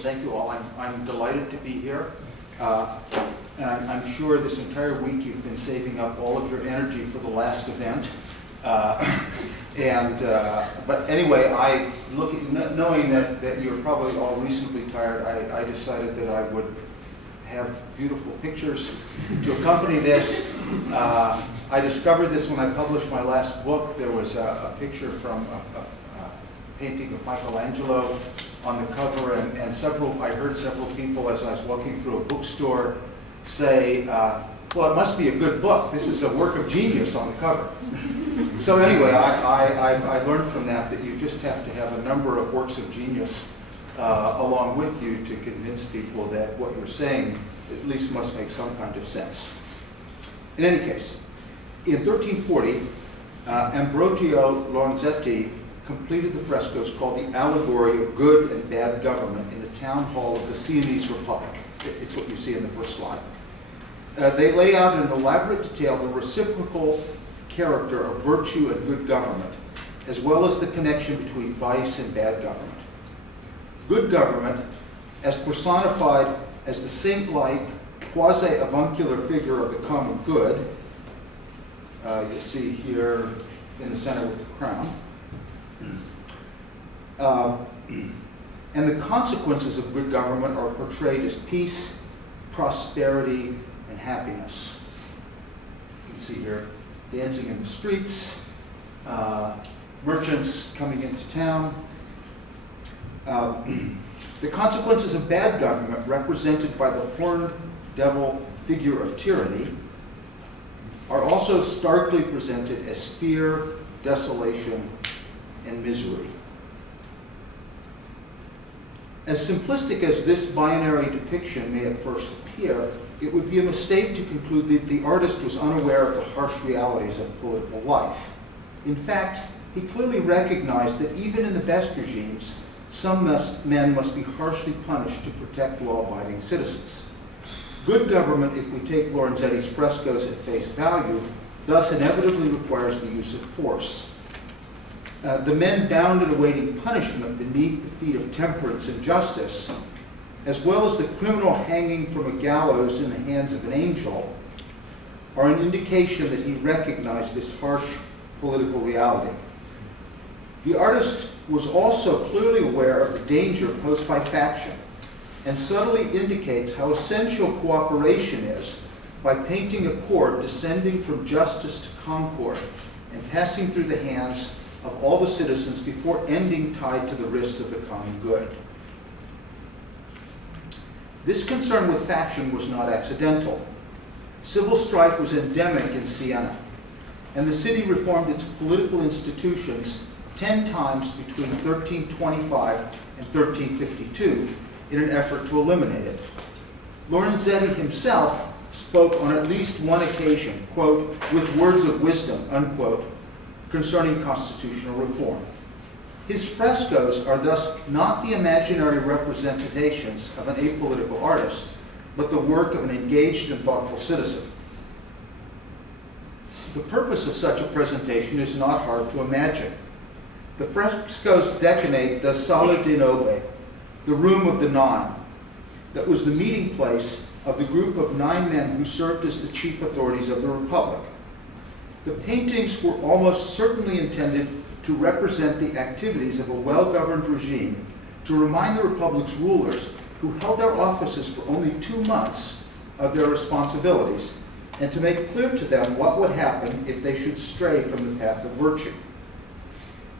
Thank you all. I'm delighted to be here. And I'm sure this entire week you've been saving up all of your energy for the last event. But anyway, knowing that you're probably all reasonably tired, I decided that I would have beautiful pictures to accompany this. I discovered this when I published my last book. There was a picture from a painting of Michelangelo on the cover, and I heard several people as I was walking through a bookstore say, well, it must be a good book. This is a work of genius on the cover. So anyway, I learned from that you just have to have a number of works of genius along with you to convince people that what you're saying at least must make some kind of sense. In any case, in 1340, Ambrogio Lorenzetti completed the frescoes called the Allegory of Good and Bad Government in the town hall of the Sienese Republic. It's what you see in the first slide. They lay out in elaborate detail the reciprocal character of virtue and good government, as well as the connection between vice and bad government. Good government, as personified as the saint-like, quasi-avuncular figure of the common good, you'll see here in the center with the crown, and the consequences of good government are portrayed as peace, prosperity, and happiness. You can see here dancing in the streets, merchants coming into town. The consequences of bad government, represented by the horned devil figure of tyranny, are also starkly presented as fear, desolation, and misery. As simplistic as this binary depiction may at first appear, it would be a mistake to conclude that the artist was unaware of the harsh realities of political life. In fact, he clearly recognized that even in the best regimes, some men must be harshly punished to protect law-abiding citizens. Good government, if we take Lorenzetti's frescoes at face value, thus inevitably requires the use of force. The men bound and awaiting punishment beneath the feet of temperance and justice, as well as the criminal hanging from a gallows in the hands of an angel, are an indication that he recognized this harsh political reality. The artist was also clearly aware of the danger posed by faction, and subtly indicates how essential cooperation is by painting a cord descending from justice to concord and passing through the hands of all the citizens before ending tied to the wrist of the common good. This concern with faction was not accidental. Civil strife was endemic in Siena, and the city reformed its political institutions 10 times between 1325 and 1352 in an effort to eliminate it. Lorenzetti himself spoke on at least one occasion, quote, with words of wisdom, unquote, concerning constitutional reform. His frescoes are thus not the imaginary representations of an apolitical artist, but the work of an engaged and thoughtful citizen. The purpose of such a presentation is not hard to imagine. The frescoes decorate the Sala di Nove, the room of the nine, that was the meeting place of the group of 9 men who served as the chief authorities of the Republic. The paintings were almost certainly intended to represent the activities of a well-governed regime, to remind the Republic's rulers, who held their offices for only 2 months, of their responsibilities, and to make clear to them what would happen if they should stray from the path of virtue.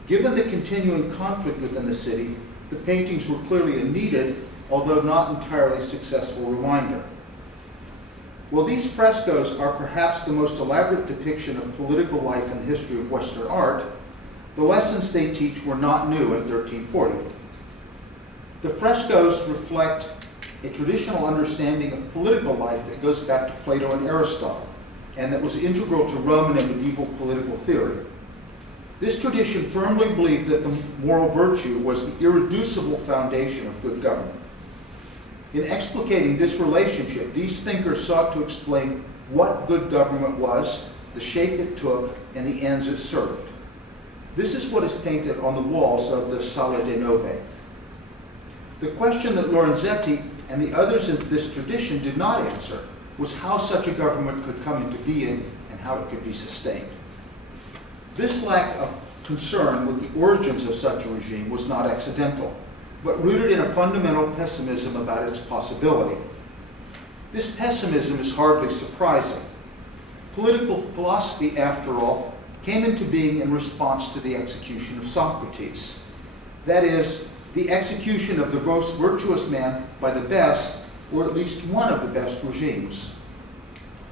Given the continuing conflict within the city, the paintings were clearly a needed, although not entirely successful, reminder. While these frescoes are perhaps the most elaborate depiction of political life in the history of Western art, the lessons they teach were not new in 1340. The frescoes reflect a traditional understanding of political life that goes back to Plato and Aristotle, and that was integral to Roman and medieval political theory. This tradition firmly believed that the moral virtue was the irreducible foundation of good government. In explicating this relationship, these thinkers sought to explain what good government was, the shape it took, and the ends it served. This is what is painted on the walls of the Sala di Nove. The question that Lorenzetti and the others in this tradition did not answer was how such a government could come into being and how it could be sustained. This lack of concern with the origins of such a regime was not accidental, but rooted in a fundamental pessimism about its possibility. This pessimism is hardly surprising. Political philosophy, after all, came into being in response to the execution of Socrates. That is, the execution of the most virtuous man by the best, or at least one of the best regimes.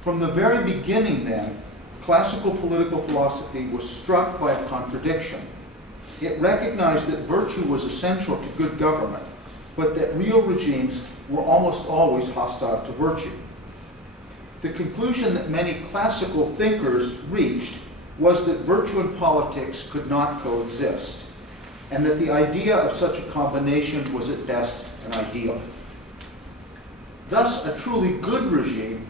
From the very beginning, then, classical political philosophy was struck by a contradiction. It recognized that virtue was essential to good government, but that real regimes were almost always hostile to virtue. The conclusion that many classical thinkers reached was that virtue and politics could not coexist, and that the idea of such a combination was at best an ideal. Thus, a truly good regime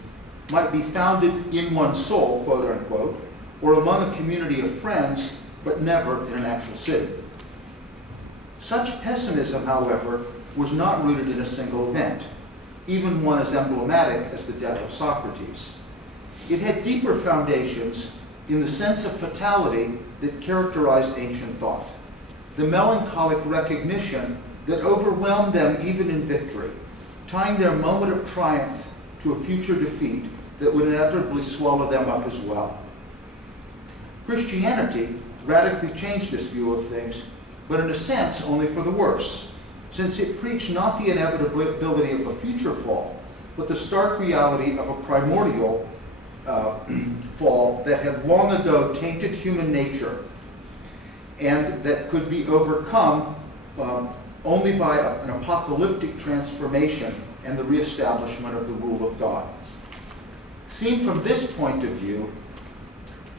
might be founded in one's soul, quote unquote, or among a community of friends, but never in an actual city. Such pessimism, however, was not rooted in a single event, even one as emblematic as the death of Socrates. It had deeper foundations in the sense of fatality that characterized ancient thought, the melancholic recognition that overwhelmed them even in victory, tying their moment of triumph to a future defeat that would inevitably swallow them up as well. Christianity radically changed this view of things, but in a sense only for the worse, since it preached not the inevitability of a future fall, but the stark reality of a primordial fall that had long ago tainted human nature and that could be overcome only by an apocalyptic transformation and the reestablishment of the rule of God. Seen from this point of view,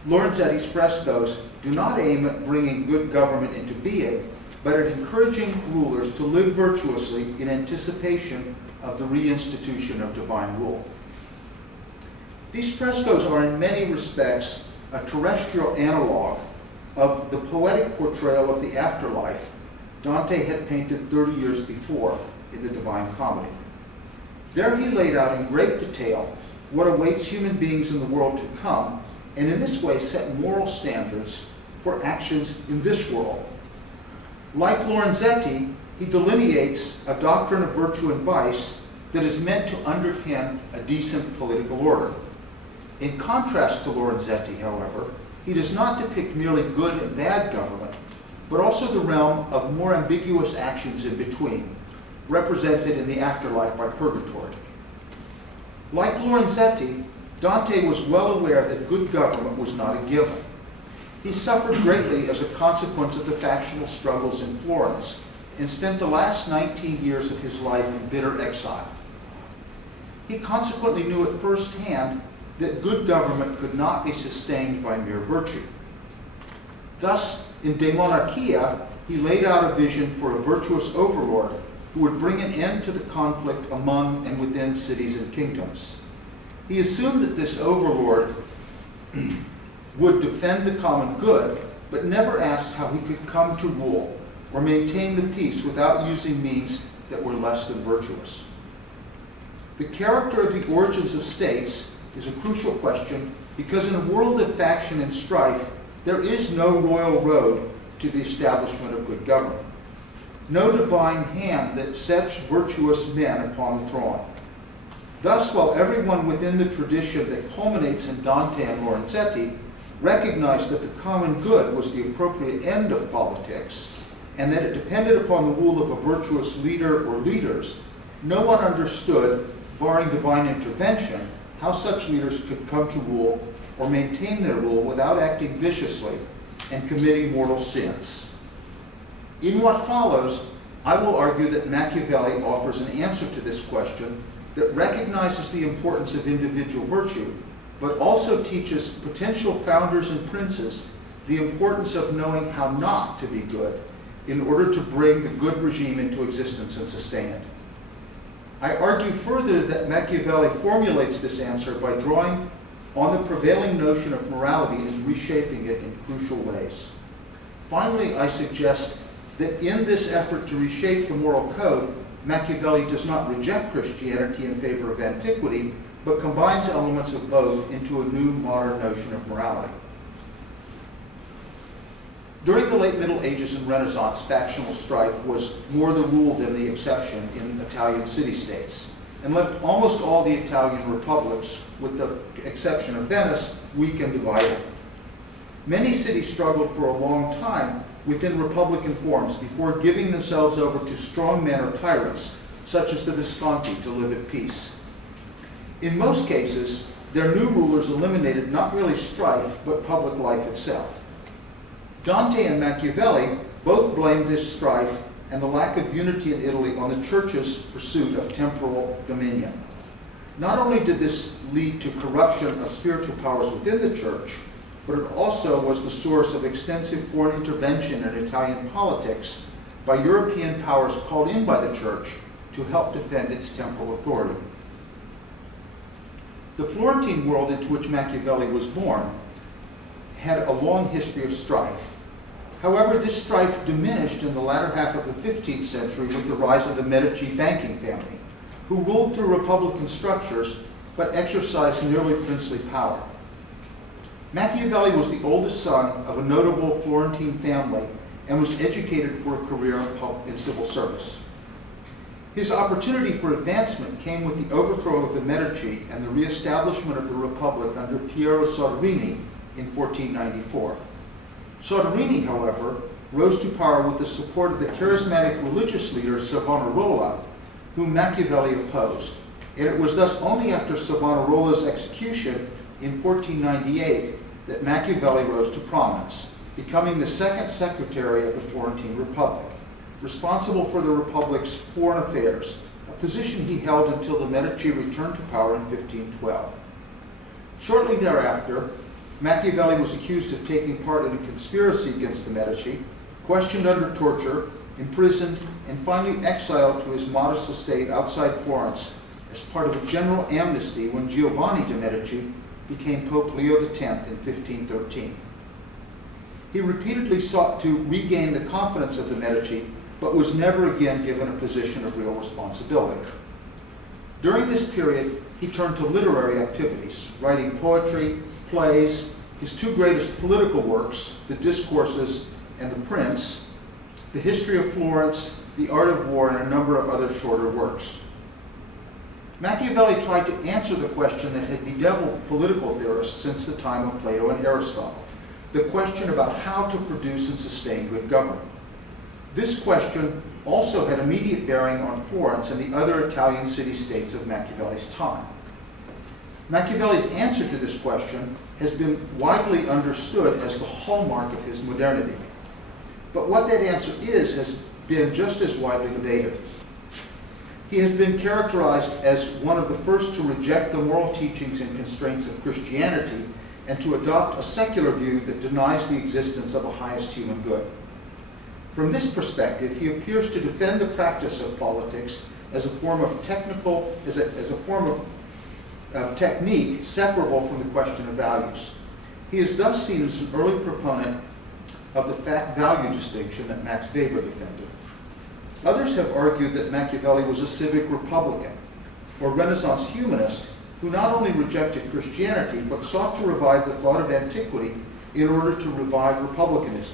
Lorenzetti's frescoes do not aim at bringing good government into being, but at encouraging rulers to live virtuously in anticipation of the reinstitution of divine rule. These frescoes are in many respects a terrestrial analog of the poetic portrayal of the afterlife Dante had painted 30 years before in the Divine Comedy. There he laid out in great detail what awaits human beings in the world to come, and in this way set moral standards for actions in this world. Like Lorenzetti, he delineates a doctrine of virtue and vice that is meant to underpin a decent political order. In contrast to Lorenzetti, however, he does not depict merely good and bad government, but also the realm of more ambiguous actions in between, represented in the afterlife by purgatory. Like Lorenzetti, Dante was well aware that good government was not a given. He suffered greatly as a consequence of the factional struggles in Florence and spent the last 19 years of his life in bitter exile. He consequently knew at first hand that good government could not be sustained by mere virtue. Thus, in De Monarchia, he laid out a vision for a virtuous overlord who would bring an end to the conflict among and within cities and kingdoms. He assumed that this overlord would defend the common good, but never asked how he could come to rule or maintain the peace without using means that were less than virtuous. The character of the origins of states is a crucial question because in a world of faction and strife, there is no royal road to the establishment of good government, no divine hand that sets virtuous men upon the throne. Thus, while everyone within the tradition that culminates in Dante and Lorenzetti recognized that the common good was the appropriate end of politics, and that it depended upon the rule of a virtuous leader or leaders, no one understood, barring divine intervention, how such leaders could come to rule or maintain their rule without acting viciously and committing mortal sins. In what follows, I will argue that Machiavelli offers an answer to this question that recognizes the importance of individual virtue, but also teaches potential founders and princes the importance of knowing how not to be good in order to bring the good regime into existence and sustain it. I argue further that Machiavelli formulates this answer by drawing on the prevailing notion of morality and reshaping it in crucial ways. Finally, I suggest that in this effort to reshape the moral code, Machiavelli does not reject Christianity in favor of antiquity, but combines elements of both into a new modern notion of morality. During the late Middle Ages and Renaissance, factional strife was more the rule than the exception in Italian city-states, and left almost all the Italian republics, with the exception of Venice, weak and divided. Many cities struggled for a long time within republican forms before giving themselves over to strong men or tyrants, such as the Visconti, to live at peace. In most cases, their new rulers eliminated not really strife, but public life itself. Dante and Machiavelli both blamed this strife and the lack of unity in Italy on the church's pursuit of temporal dominion. Not only did this lead to corruption of spiritual powers within the church, but it also was the source of extensive foreign intervention in Italian politics by European powers called in by the church to help defend its temporal authority. The Florentine world into which Machiavelli was born had a long history of strife. However, this strife diminished in the latter half of the 15th century with the rise of the Medici banking family, who ruled through republican structures but exercised nearly princely power. Machiavelli was the oldest son of a notable Florentine family and was educated for a career in civil service. His opportunity for advancement came with the overthrow of the Medici and the reestablishment of the Republic under Piero Soderini in 1494. Soderini, however, rose to power with the support of the charismatic religious leader Savonarola, whom Machiavelli opposed, and it was thus only after Savonarola's execution in 1498 that Machiavelli rose to prominence, becoming the second secretary of the Florentine Republic, responsible for the Republic's foreign affairs, a position he held until the Medici returned to power in 1512. Shortly thereafter, Machiavelli was accused of taking part in a conspiracy against the Medici, questioned under torture, imprisoned, and finally exiled to his modest estate outside Florence as part of a general amnesty when Giovanni de' Medici became Pope Leo X in 1513. He repeatedly sought to regain the confidence of the Medici, but was never again given a position of real responsibility. During this period, he turned to literary activities, writing poetry, plays, his two greatest political works, the Discourses and the Prince, the History of Florence, the Art of War, and a number of other shorter works. Machiavelli tried to answer the question that had bedeviled political theorists since the time of Plato and Aristotle, the question about how to produce and sustain good government. This question also had immediate bearing on Florence and the other Italian city-states of Machiavelli's time. Machiavelli's answer to this question has been widely understood as the hallmark of his modernity. But what that answer is has been just as widely debated. He has been characterized as one of the first to reject the moral teachings and constraints of Christianity and to adopt a secular view that denies the existence of a highest human good. From this perspective, he appears to defend the practice of politics as a form of technique separable from the question of values. He is thus seen as an early proponent of the fact-value distinction that Max Weber defended. Others have argued that Machiavelli was a civic republican, or Renaissance humanist, who not only rejected Christianity, but sought to revive the thought of antiquity in order to revive republicanism.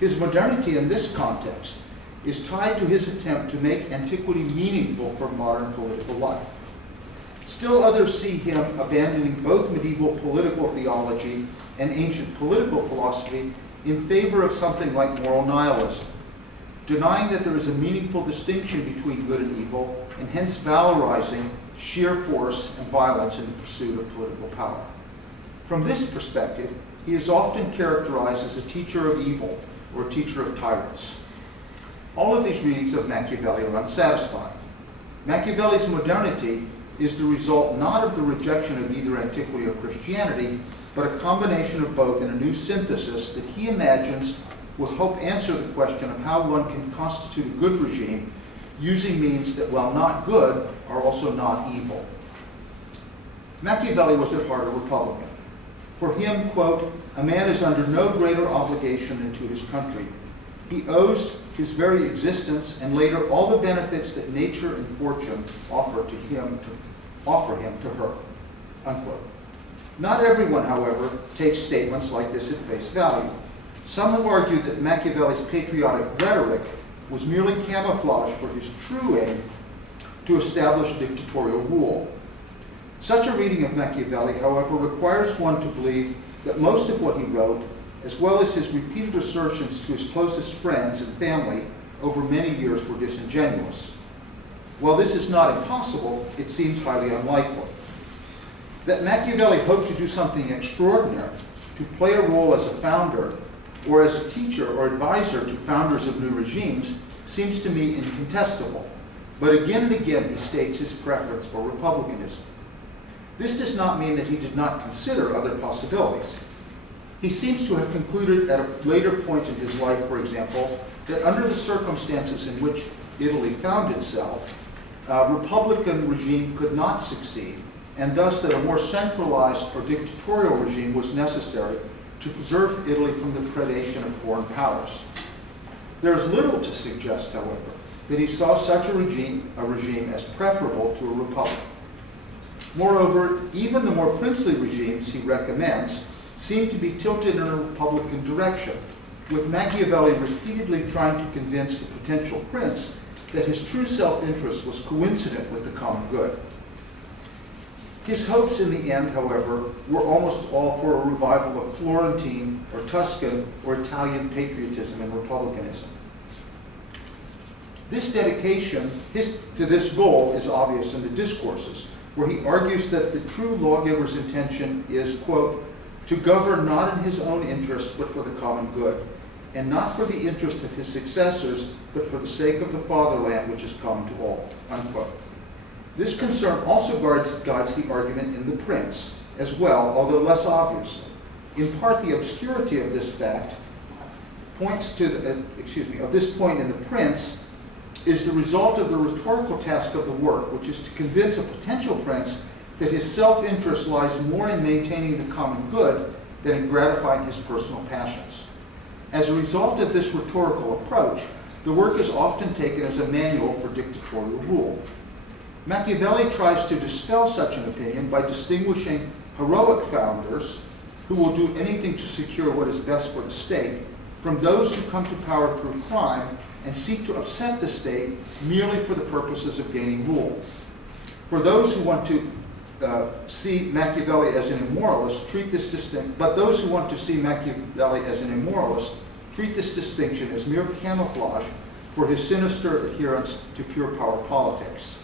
His modernity in this context is tied to his attempt to make antiquity meaningful for modern political life. Still others see him abandoning both medieval political theology and ancient political philosophy in favor of something like moral nihilism, denying that there is a meaningful distinction between good and evil, and hence valorizing sheer force and violence in the pursuit of political power. From this perspective, he is often characterized as a teacher of evil or a teacher of tyrants. All of these readings of Machiavelli are unsatisfying. Machiavelli's modernity is the result not of the rejection of either antiquity or Christianity, but a combination of both in a new synthesis that he imagines will help answer the question of how one can constitute a good regime using means that, while not good, are also not evil. Machiavelli was at heart a Republican. For him, quote, "A man is under no greater obligation than to his country. He owes his very existence, and later all the benefits that nature and fortune offer him to her, unquote. Not everyone, however, takes statements like this at face value. Some have argued that Machiavelli's patriotic rhetoric was merely camouflage for his true aim to establish dictatorial rule. Such a reading of Machiavelli, however, requires one to believe that most of what he wrote, as well as his repeated assertions to his closest friends and family over many years, were disingenuous. While this is not impossible, it seems highly unlikely. That Machiavelli hoped to do something extraordinary, to play a role as a founder or as a teacher or advisor to founders of new regimes, seems to me incontestable. But again and again he states his preference for republicanism. This does not mean that he did not consider other possibilities. He seems to have concluded at a later point in his life, for example, that under the circumstances in which Italy found itself, a republican regime could not succeed, and thus that a more centralized or dictatorial regime was necessary to preserve Italy from the predation of foreign powers. There is little to suggest, however, that he saw such a regime as preferable to a republic. Moreover, even the more princely regimes he recommends seem to be tilted in a republican direction, with Machiavelli repeatedly trying to convince the potential prince that his true self-interest was coincident with the common good. His hopes in the end, however, were almost all for a revival of Florentine or Tuscan or Italian patriotism and republicanism. This dedication to this goal is obvious in the Discourses, where he argues that the true lawgiver's intention is, quote, to govern not in his own interests but for the common good, and not for the interest of his successors, but for the sake of the fatherland which is common to all, unquote. This concern also guides the argument in The Prince as well, although less obviously. In part, the obscurity of this fact points to of this point in The Prince is the result of the rhetorical task of the work, which is to convince a potential prince that his self-interest lies more in maintaining the common good than in gratifying his personal passions. As a result of this rhetorical approach, the work is often taken as a manual for dictatorial rule. Machiavelli tries to dispel such an opinion by distinguishing heroic founders who will do anything to secure what is best for the state from those who come to power through crime and seek to upset the state merely for the purposes of gaining rule. For those who want to see Machiavelli as an immoralist, but those who want to see Machiavelli as an immoralist treat this distinction as mere camouflage for his sinister adherence to pure power politics.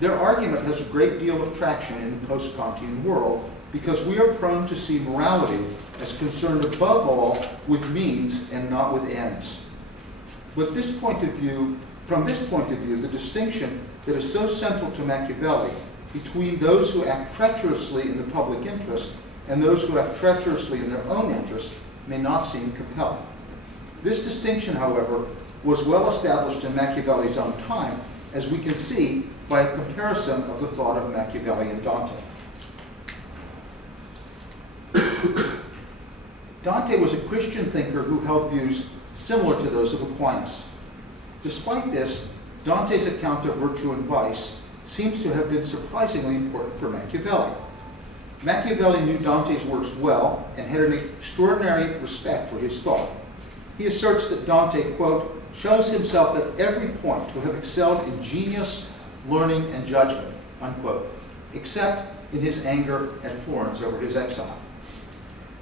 Their argument has a great deal of traction in the post-Kantian world because we are prone to see morality as concerned above all with means and not with ends. From this point of view, the distinction that is so central to Machiavelli between those who act treacherously in the public interest and those who act treacherously in their own interest may not seem compelling. This distinction, however, was well established in Machiavelli's own time, as we can see by a comparison of the thought of Machiavelli and Dante. Dante was a Christian thinker who held views similar to those of Aquinas. Despite this, Dante's account of virtue and vice seems to have been surprisingly important for Machiavelli. Machiavelli knew Dante's works well and had an extraordinary respect for his thought. He asserts that Dante, quote, shows himself at every point to have excelled in genius, learning, and judgment, unquote, except in his anger at Florence over his exile.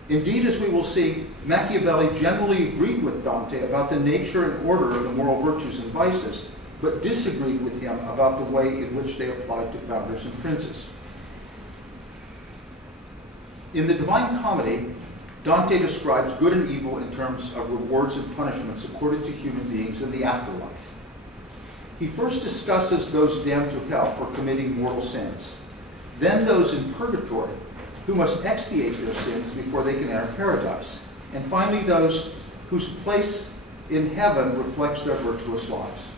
Indeed, as we will see, Machiavelli generally agreed with Dante about the nature and order of the moral virtues and vices, but disagreed with him about the way in which they applied to founders and princes. In the Divine Comedy, Dante describes good and evil in terms of rewards and punishments accorded to human beings in the afterlife. He first discusses those damned to hell for committing mortal sins, then those in purgatory who must expiate their sins before they can enter paradise, and finally those whose place in heaven reflects their virtuous lives.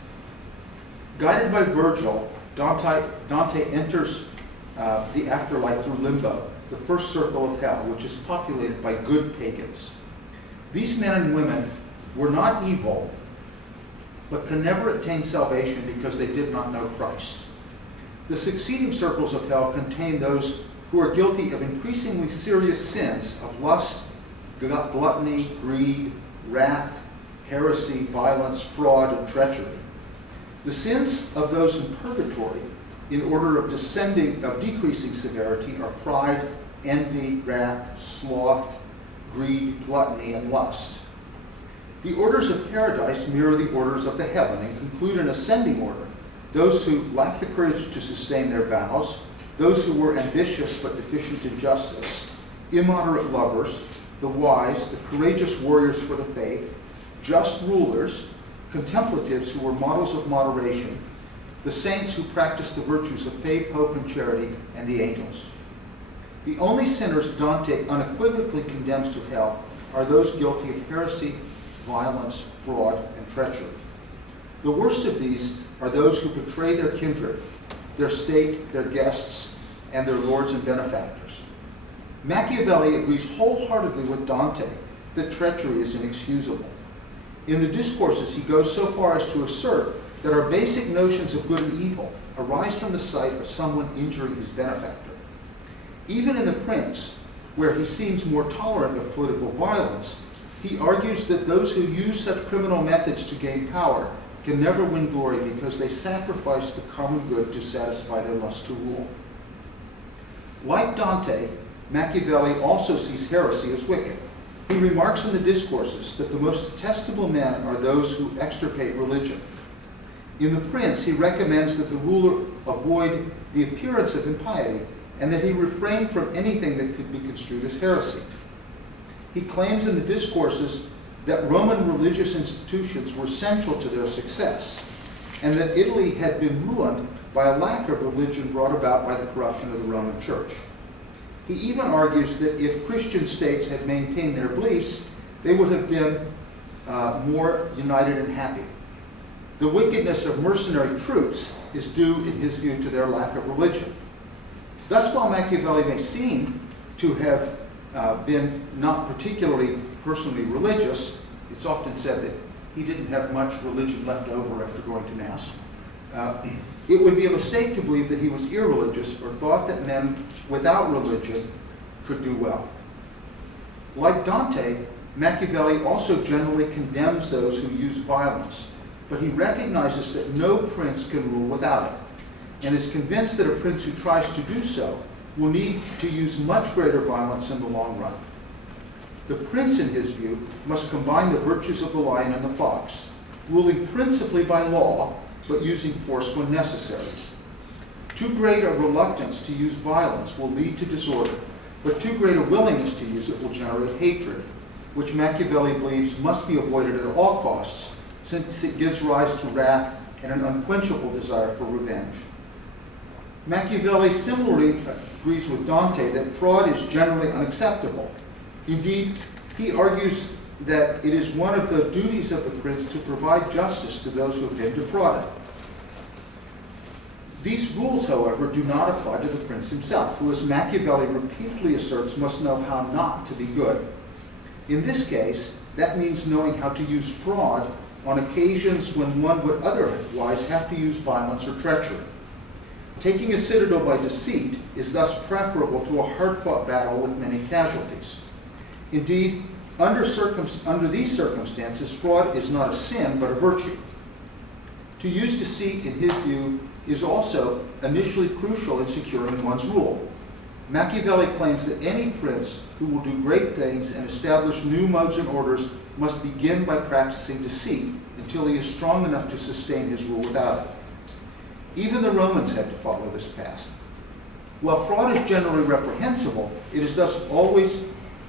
Guided by Virgil, Dante enters the afterlife through limbo, the first circle of hell, which is populated by good pagans. These men and women were not evil, but can never attain salvation because they did not know Christ. The succeeding circles of hell contain those who are guilty of increasingly serious sins of lust, gluttony, greed, wrath, heresy, violence, fraud, and treachery. The sins of those in purgatory, in order of decreasing severity, are pride, envy, wrath, sloth, greed, gluttony, and lust. The orders of paradise mirror the orders of the heaven and conclude an ascending order: those who lack the courage to sustain their vows, those who were ambitious but deficient in justice, immoderate lovers, the wise, the courageous warriors for the faith, just rulers, contemplatives who were models of moderation, the saints who practiced the virtues of faith, hope, and charity, and the angels. The only sinners Dante unequivocally condemns to hell are those guilty of heresy, violence, fraud, and treachery. The worst of these are those who betray their kindred, their state, their guests, and their lords and benefactors. Machiavelli agrees wholeheartedly with Dante that treachery is inexcusable. In the Discourses, he goes so far as to assert that our basic notions of good and evil arise from the sight of someone injuring his benefactor. Even in The Prince, where he seems more tolerant of political violence, he argues that those who use such criminal methods to gain power can never win glory because they sacrifice the common good to satisfy their lust to rule. Like Dante, Machiavelli also sees heresy as wicked. He remarks in the Discourses that the most detestable men are those who extirpate religion. In The Prince, he recommends that the ruler avoid the appearance of impiety and that he refrain from anything that could be construed as heresy. He claims in the Discourses that Roman religious institutions were central to their success, and that Italy had been ruined by a lack of religion brought about by the corruption of the Roman Church. He even argues that if Christian states had maintained their beliefs, they would have been more united and happy. The wickedness of mercenary troops is due, in his view, to their lack of religion. Thus, while Machiavelli may seem to have been not particularly personally religious, it's often said that he didn't have much religion left over after going to Mass. It would be a mistake to believe that he was irreligious or thought that men without religion could do well. Like Dante, Machiavelli also generally condemns those who use violence, but he recognizes that no prince can rule without it, and is convinced that a prince who tries to do so will need to use much greater violence in the long run. The prince, in his view, must combine the virtues of the lion and the fox, ruling principally by law, but using force when necessary. Too great a reluctance to use violence will lead to disorder, but too great a willingness to use it will generate hatred, which Machiavelli believes must be avoided at all costs, since it gives rise to wrath and an unquenchable desire for revenge. Machiavelli similarly agrees with Dante that fraud is generally unacceptable. Indeed, he argues that it is one of the duties of the prince to provide justice to those who have been defrauded. These rules, however, do not apply to the prince himself, who, as Machiavelli repeatedly asserts, must know how not to be good. In this case, that means knowing how to use fraud on occasions when one would otherwise have to use violence or treachery. Taking a citadel by deceit is thus preferable to a hard-fought battle with many casualties. Indeed, under these circumstances, fraud is not a sin, but a virtue. To use deceit, in his view, is also initially crucial in securing one's rule. Machiavelli claims that any prince who will do great things and establish new modes and orders must begin by practicing deceit until he is strong enough to sustain his rule without it. Even the Romans had to follow this path. While fraud is generally reprehensible, it is thus always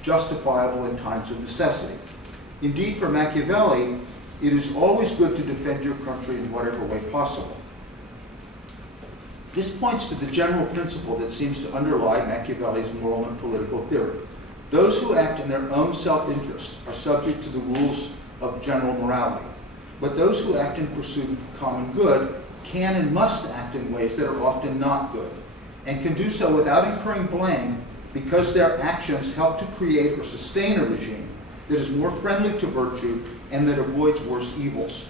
justifiable in times of necessity. Indeed, for Machiavelli, it is always good to defend your country in whatever way possible. This points to the general principle that seems to underlie Machiavelli's moral and political theory. Those who act in their own self-interest are subject to the rules of general morality, but those who act in pursuit of the common good can and must act in ways that are often not good, and can do so without incurring blame because their actions help to create or sustain a regime that is more friendly to virtue and that avoids worse evils.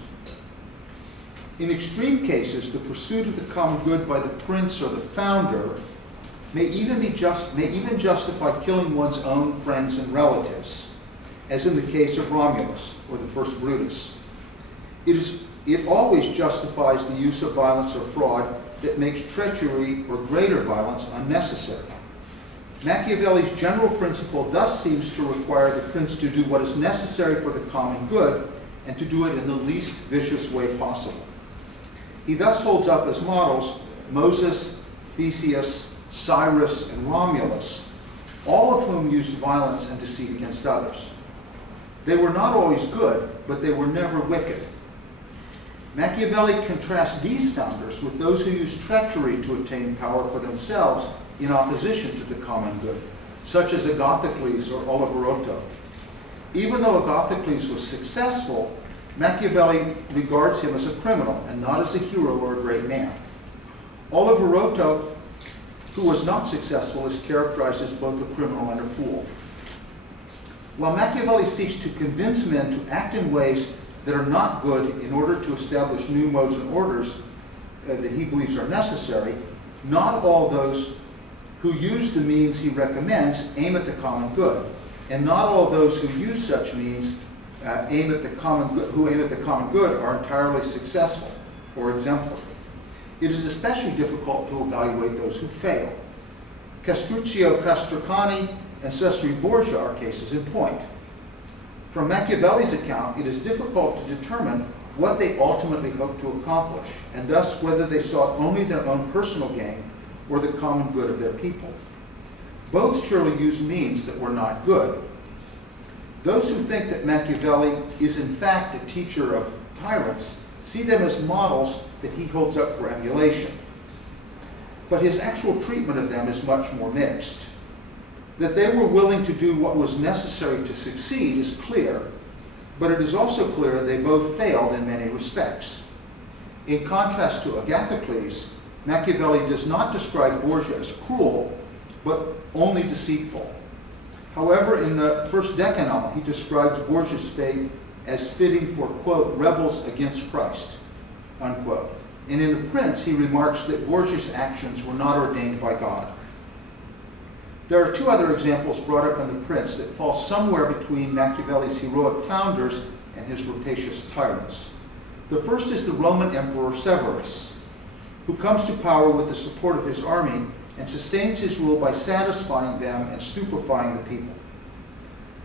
In extreme cases, the pursuit of the common good by the prince or the founder may even justify killing one's own friends and relatives, as in the case of Romulus or the first Brutus. It always justifies the use of violence or fraud that makes treachery or greater violence unnecessary. Machiavelli's general principle thus seems to require the prince to do what is necessary for the common good and to do it in the least vicious way possible. He thus holds up as models Moses, Theseus, Cyrus, and Romulus, all of whom used violence and deceit against others. They were not always good, but they were never wicked. Machiavelli contrasts these founders with those who used treachery to obtain power for themselves in opposition to the common good, such as Agathocles or Oliverato. Even though Agathocles was successful, Machiavelli regards him as a criminal and not as a hero or a great man. Oliverato, who was not successful, is characterized as both a criminal and a fool. While Machiavelli seeks to convince men to act in ways that are not good in order to establish new modes and orders that he believes are necessary, not all those who use the means he recommends aim at the common good, and not all those who use such means who aim at the common good are entirely successful or exemplary. It is especially difficult to evaluate those who fail. Castruccio Castracani and Cesare Borgia are cases in point. From Machiavelli's account, it is difficult to determine what they ultimately hoped to accomplish, and thus whether they sought only their own personal gain or the common good of their people. Both surely used means that were not good. Those who think that Machiavelli is in fact a teacher of tyrants see them as models that he holds up for emulation. But his actual treatment of them is much more mixed. That they were willing to do what was necessary to succeed is clear, but it is also clear they both failed in many respects. In contrast to Agathocles, Machiavelli does not describe Borgia as cruel, but only deceitful. However, in the first Decanal, he describes Borgia's fate as fitting for, quote, rebels against Christ, unquote. And in The Prince, he remarks that Borgia's actions were not ordained by God. There are two other examples brought up in The Prince that fall somewhere between Machiavelli's heroic founders and his rapacious tyrants. The first is the Roman Emperor Severus, who comes to power with the support of his army and sustains his rule by satisfying them and stupefying the people.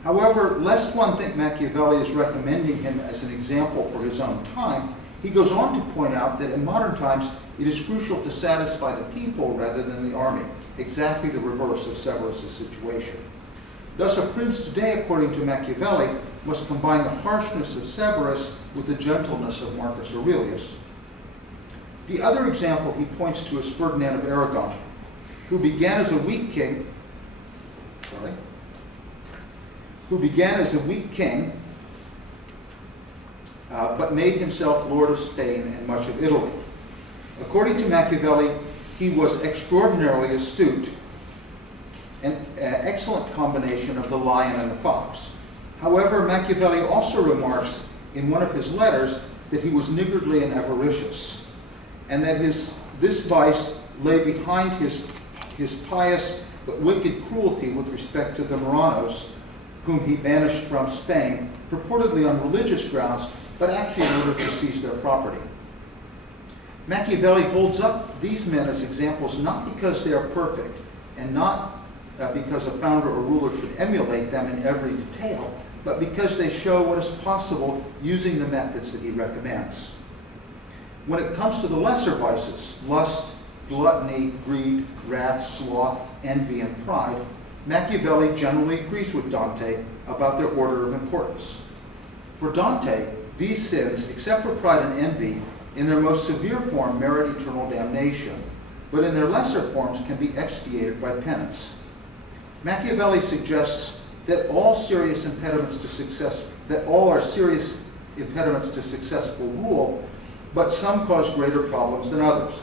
However, lest one think Machiavelli is recommending him as an example for his own time, he goes on to point out that in modern times it is crucial to satisfy the people rather than the army, exactly the reverse of Severus' situation. Thus, a prince today, according to Machiavelli, must combine the harshness of Severus with the gentleness of Marcus Aurelius. The other example he points to is Ferdinand of Aragon, who began as a weak king, but made himself Lord of Spain and much of Italy. According to Machiavelli, he was extraordinarily astute, an excellent combination of the lion and the fox. However, Machiavelli also remarks in one of his letters that he was niggardly and avaricious, and that this vice lay behind his pious but wicked cruelty with respect to the Marranos, whom he banished from Spain, purportedly on religious grounds, but actually in order to seize their property. Machiavelli holds up these men as examples not because they are perfect, and not because a founder or ruler should emulate them in every detail, but because they show what is possible using the methods that he recommends. When it comes to the lesser vices, lust, gluttony, greed, wrath, sloth, envy, and pride, Machiavelli generally agrees with Dante about their order of importance. For Dante, these sins, except for pride and envy, in their most severe form merit eternal damnation, but in their lesser forms can be expiated by penance. Machiavelli suggests that all are serious impediments to successful rule, but some cause greater problems than others.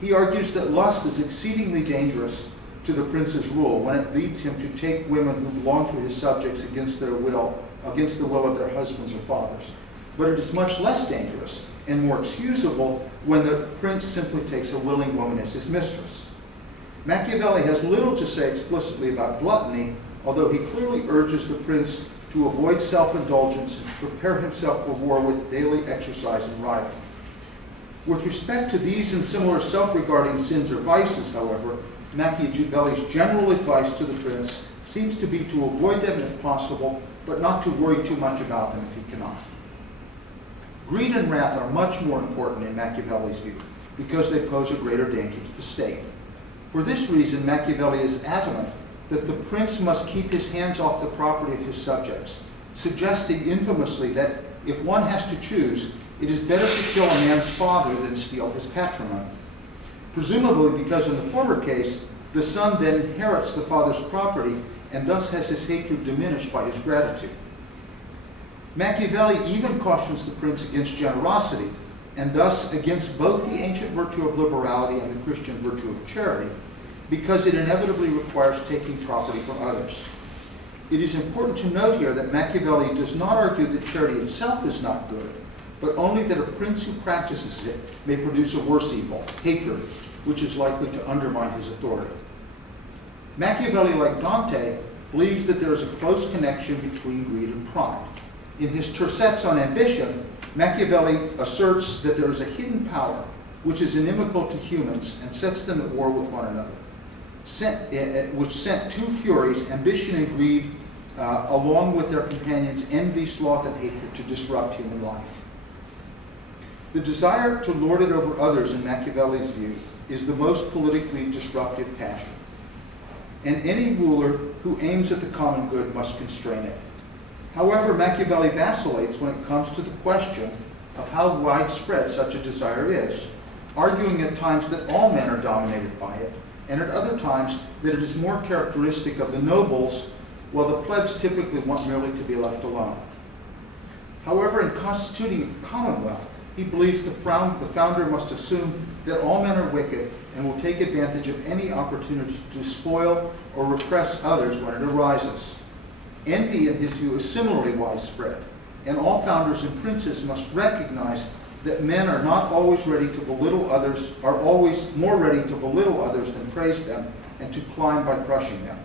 He argues that lust is exceedingly dangerous to the prince's rule when it leads him to take women who belong to his subjects against their will against the will of their husbands or fathers. But it is much less dangerous and more excusable when the prince simply takes a willing woman as his mistress. Machiavelli has little to say explicitly about gluttony, although he clearly urges the prince to avoid self-indulgence and to prepare himself for war with daily exercise and riding. With respect to these and similar self-regarding sins or vices, however, Machiavelli's general advice to the prince seems to be to avoid them if possible, but not to worry too much about them if he cannot. Greed and wrath are much more important in Machiavelli's view, because they pose a greater danger to the state. For this reason, Machiavelli is adamant that the prince must keep his hands off the property of his subjects, suggesting infamously that if one has to choose, it is better to kill a man's father than steal his patrimony. Presumably because in the former case, the son then inherits the father's property and thus has his hatred diminished by his gratitude. Machiavelli even cautions the prince against generosity, and thus against both the ancient virtue of liberality and the Christian virtue of charity, because it inevitably requires taking property from others. It is important to note here that Machiavelli does not argue that charity itself is not good, but only that a prince who practices it may produce a worse evil, hatred, which is likely to undermine his authority. Machiavelli, like Dante, believes that there is a close connection between greed and pride. In his tercets on ambition, Machiavelli asserts that there is a hidden power which is inimical to humans and sets them at war with one another, which sent two furies, ambition and greed, along with their companions, envy, sloth, and hatred, to disrupt human life. The desire to lord it over others, in Machiavelli's view, is the most politically disruptive passion. And any ruler who aims at the common good must constrain it. However, Machiavelli vacillates when it comes to the question of how widespread such a desire is, arguing at times that all men are dominated by it, and at other times that it is more characteristic of the nobles, while the plebs typically want merely to be left alone. However, in constituting a commonwealth, he believes the founder must assume that all men are wicked and will take advantage of any opportunity to spoil or repress others when it arises. Envy, in his view, is similarly widespread, and all founders and princes must recognize that men are not always ready to belittle others, are always more ready to belittle others than praise them, and to climb by crushing them.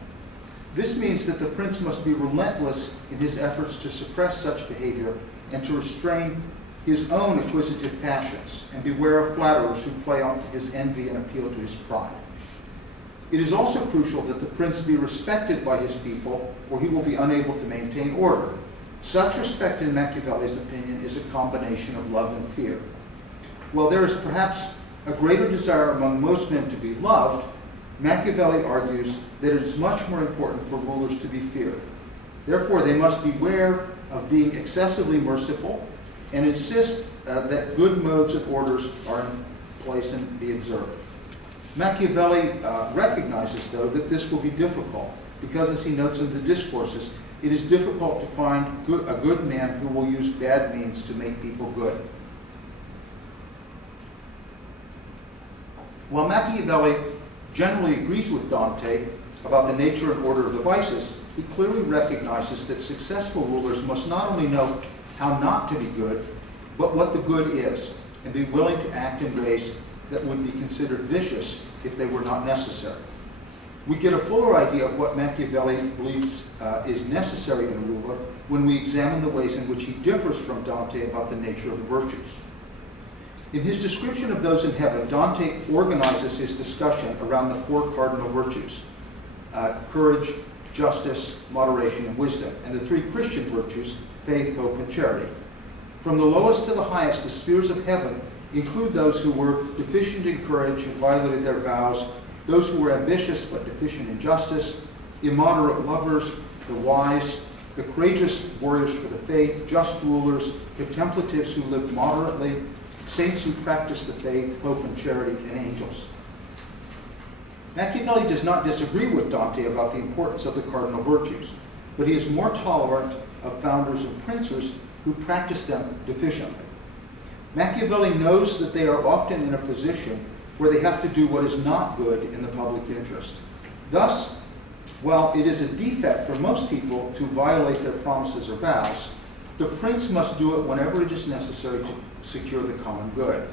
This means that the prince must be relentless in his efforts to suppress such behavior and to restrain his own acquisitive passions, and beware of flatterers who play on his envy and appeal to his pride. It is also crucial that the prince be respected by his people, or he will be unable to maintain order. Such respect, in Machiavelli's opinion, is a combination of love and fear. While there is perhaps a greater desire among most men to be loved, Machiavelli argues that it is much more important for rulers to be feared. Therefore, they must beware of being excessively merciful and insist that good modes and orders are in place and be observed. Machiavelli recognizes, though, that this will be difficult because, as he notes in the discourses, it is difficult to find a good man who will use bad means to make people good. While Machiavelli generally agrees with Dante about the nature and order of the vices, he clearly recognizes that successful rulers must not only know how not to be good, but what the good is, and be willing to act in ways that would be considered vicious if they were not necessary. We get a fuller idea of what Machiavelli believes is necessary in a ruler when we examine the ways in which he differs from Dante about the nature of the virtues. In his description of those in heaven, Dante organizes his discussion around the four cardinal virtues: courage, justice, moderation, and wisdom, and the three Christian virtues: faith, hope, and charity. From the lowest to the highest, the spheres of heaven include those who were deficient in courage and violated their vows, those who were ambitious but deficient in justice, immoderate lovers, the wise, the courageous warriors for the faith, just rulers, contemplatives who lived moderately, saints who practiced the faith, hope, and charity, and angels. Machiavelli does not disagree with Dante about the importance of the cardinal virtues, but he is more tolerant of founders and princes who practice them deficiently. Machiavelli knows that they are often in a position where they have to do what is not good in the public interest. Thus, While it is a defect for most people to violate their promises or vows, the prince must do it whenever it is necessary to secure the common good.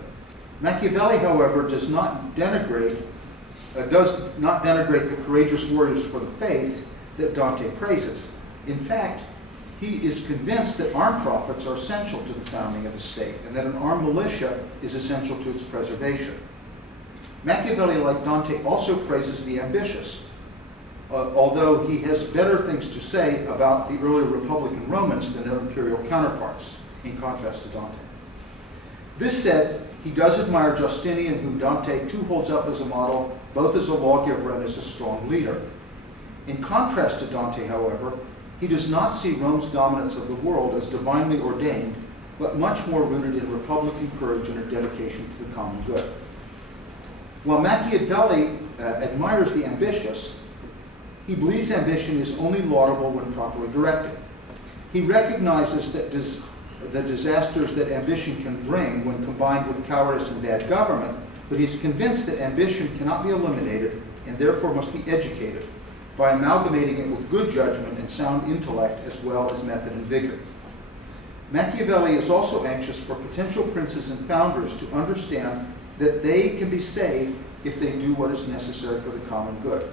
Machiavelli, however, does not denigrate the courageous warriors for the faith that Dante praises. In fact, he is convinced that armed prophets are essential to the founding of the state and that an armed militia is essential to its preservation. Machiavelli, like Dante, also praises the ambitious, although he has better things to say about the early Republican Romans than their imperial counterparts, in contrast to Dante. This said, he does admire Justinian, whom Dante too holds up as a model, both as a lawgiver and as a strong leader. In contrast to Dante, however, he does not see Rome's dominance of the world as divinely ordained, but much more rooted in republican courage and a dedication to the common good. While Machiavelli admires the ambitious, he believes ambition is only laudable when properly directed. He recognizes that the disasters that ambition can bring when combined with cowardice and bad government, but he's convinced that ambition cannot be eliminated and therefore must be educated by amalgamating it with good judgment and sound intellect as well as method and vigor. Machiavelli is also anxious for potential princes and founders to understand that they can be saved if they do what is necessary for the common good.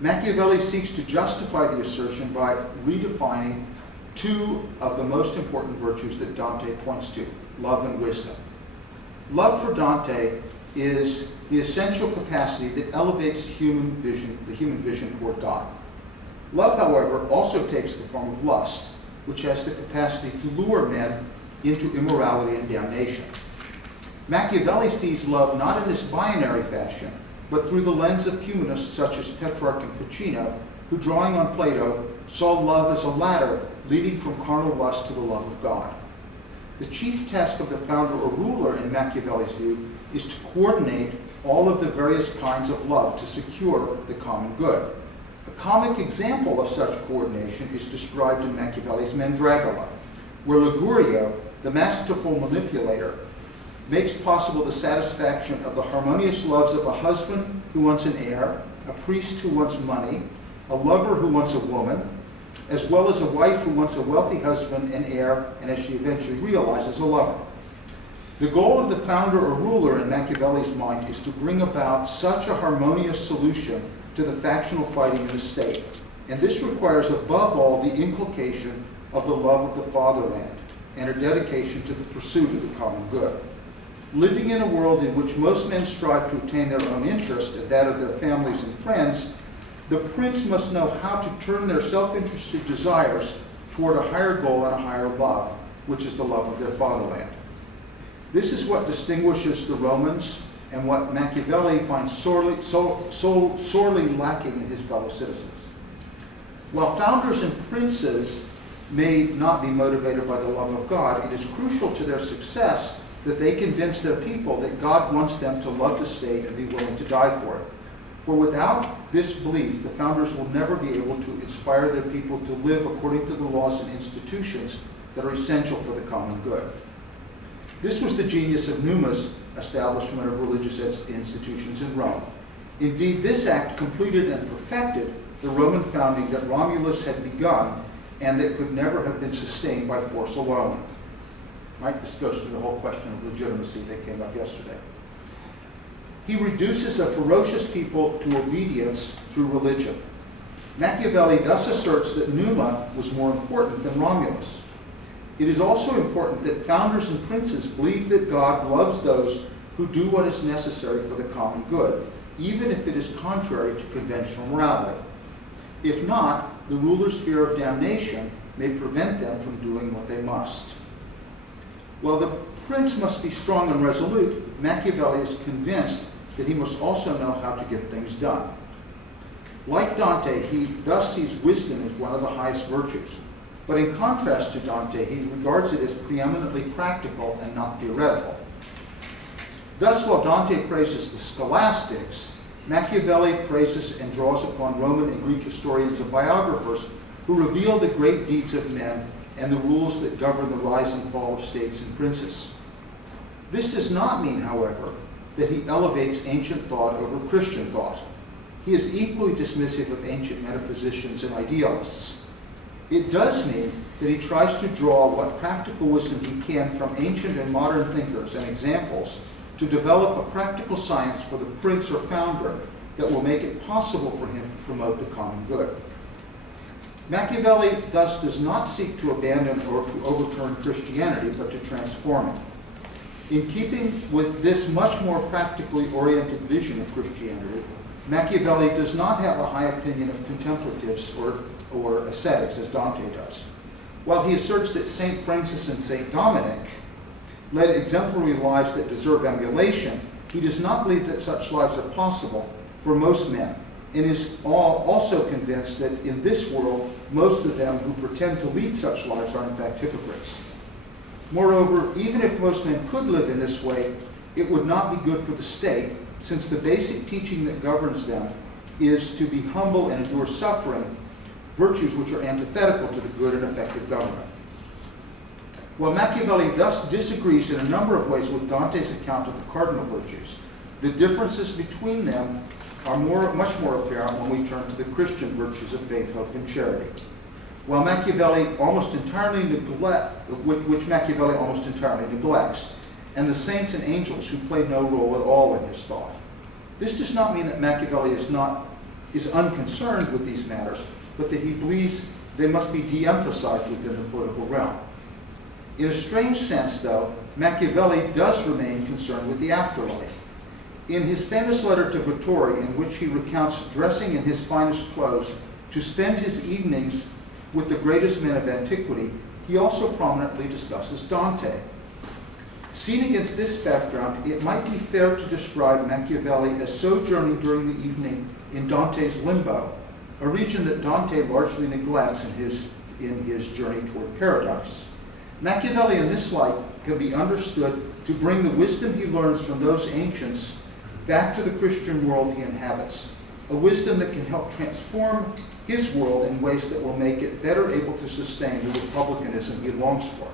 Machiavelli seeks to justify the assertion by redefining two of the most important virtues that Dante points to, love and wisdom. Love for Dante is the essential capacity that elevates the human vision toward God. Love, however, also takes the form of lust, which has the capacity to lure men into immorality and damnation. Machiavelli sees love not in this binary fashion, but through the lens of humanists such as Petrarch and Ficino, who, drawing on Plato, saw love as a ladder leading from carnal lust to the love of God. The chief task of the founder or ruler, in Machiavelli's view, is to coordinate all of the various kinds of love to secure the common good. A comic example of such coordination is described in Machiavelli's Mandragola, where Ligurio, the masterful manipulator, makes possible the satisfaction of the harmonious loves of a husband who wants an heir, a priest who wants money, a lover who wants a woman, as well as a wife who wants a wealthy husband and heir, and as she eventually realizes, a lover. The goal of the founder or ruler in Machiavelli's mind is to bring about such a harmonious solution to the factional fighting in the state, and this requires above all the inculcation of the love of the fatherland and a dedication to the pursuit of the common good. Living in a world in which most men strive to attain their own interest and that of their families and friends, the prince must know how to turn their self-interested desires toward a higher goal and a higher love, which is the love of their fatherland. This is what distinguishes the Romans and what Machiavelli finds sorely lacking in his fellow citizens. While founders and princes may not be motivated by the love of God, it is crucial to their success that they convince their people that God wants them to love the state and be willing to die for it. For without this belief, the founders will never be able to inspire their people to live according to the laws and institutions that are essential for the common good. This was the genius of Numa's establishment of religious institutions in Rome. Indeed, this act completed and perfected the Roman founding that Romulus had begun and that could never have been sustained by force alone. Right? This goes to the whole question of legitimacy that came up yesterday. He reduces a ferocious people to obedience through religion. Machiavelli thus asserts that Numa was more important than Romulus. It is also important that founders and princes believe that God loves those who do what is necessary for the common good, even if it is contrary to conventional morality. If not, the ruler's fear of damnation may prevent them from doing what they must. While the prince must be strong and resolute, Machiavelli is convinced that he must also know how to get things done. Like Dante, he thus sees wisdom as one of the highest virtues. But in contrast to Dante, he regards it as preeminently practical and not theoretical. Thus, while Dante praises the scholastics, Machiavelli praises and draws upon Roman and Greek historians and biographers who reveal the great deeds of men and the rules that govern the rise and fall of states and princes. This does not mean, however, that he elevates ancient thought over Christian thought. he is equally dismissive of ancient metaphysicians and idealists. It does mean that he tries to draw what practical wisdom he can from ancient and modern thinkers and examples to develop a practical science for the prince or founder that will make it possible for him to promote the common good. Machiavelli thus does not seek to abandon or to overturn Christianity, but to transform it. In keeping with this much more practically oriented vision of Christianity, Machiavelli does not have a high opinion of contemplatives or ascetics, as Dante does. While he asserts that St. Francis and St. Dominic led exemplary lives that deserve emulation, he does not believe that such lives are possible for most men, and is also convinced that in this world, most of them who pretend to lead such lives are in fact hypocrites. Moreover, even if most men could live in this way, it would not be good for the state, since the basic teaching that governs them is to be humble and endure suffering, virtues which are antithetical to the good and effective government. While Machiavelli thus disagrees in a number of ways with Dante's account of the cardinal virtues, the differences between them are much more apparent when we turn to the Christian virtues of faith, hope, and charity. Which Machiavelli almost entirely neglects, and the saints and angels who play no role at all in his thought. This does not mean that Machiavelli is unconcerned with these matters, but that he believes they must be de-emphasized within the political realm. In a strange sense, though, Machiavelli does remain concerned with the afterlife. In his famous letter to Vittori, in which he recounts dressing in his finest clothes to spend his evenings with the greatest men of antiquity, he also prominently discusses Dante. Seen against this background, it might be fair to describe Machiavelli as sojourning during the evening in Dante's limbo, a region that Dante largely neglects in his journey toward paradise. Machiavelli in this light can be understood to bring the wisdom he learns from those ancients back to the Christian world he inhabits, a wisdom that can help transform his world in ways that will make it better able to sustain the republicanism he longs for.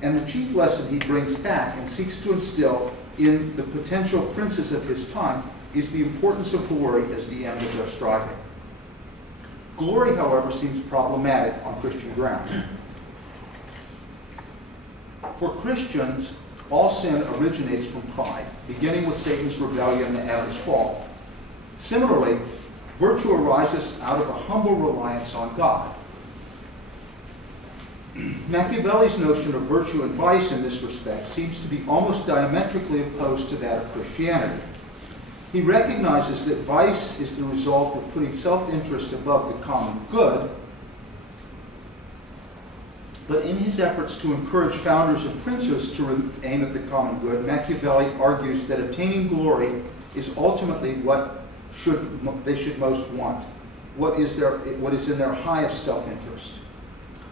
And the chief lesson he brings back and seeks to instill in the potential princes of his time is the importance of glory as the end of their striving. Glory, however, seems problematic on Christian grounds. For Christians, all sin originates from pride, beginning with Satan's rebellion and Adam's fall. Similarly, virtue arises out of a humble reliance on God. Machiavelli's notion of virtue and vice in this respect seems to be almost diametrically opposed to that of Christianity. He recognizes that vice is the result of putting self-interest above the common good, but in his efforts to encourage founders and princes to aim at the common good, Machiavelli argues that attaining glory is ultimately what they should most want, what is in their highest self-interest.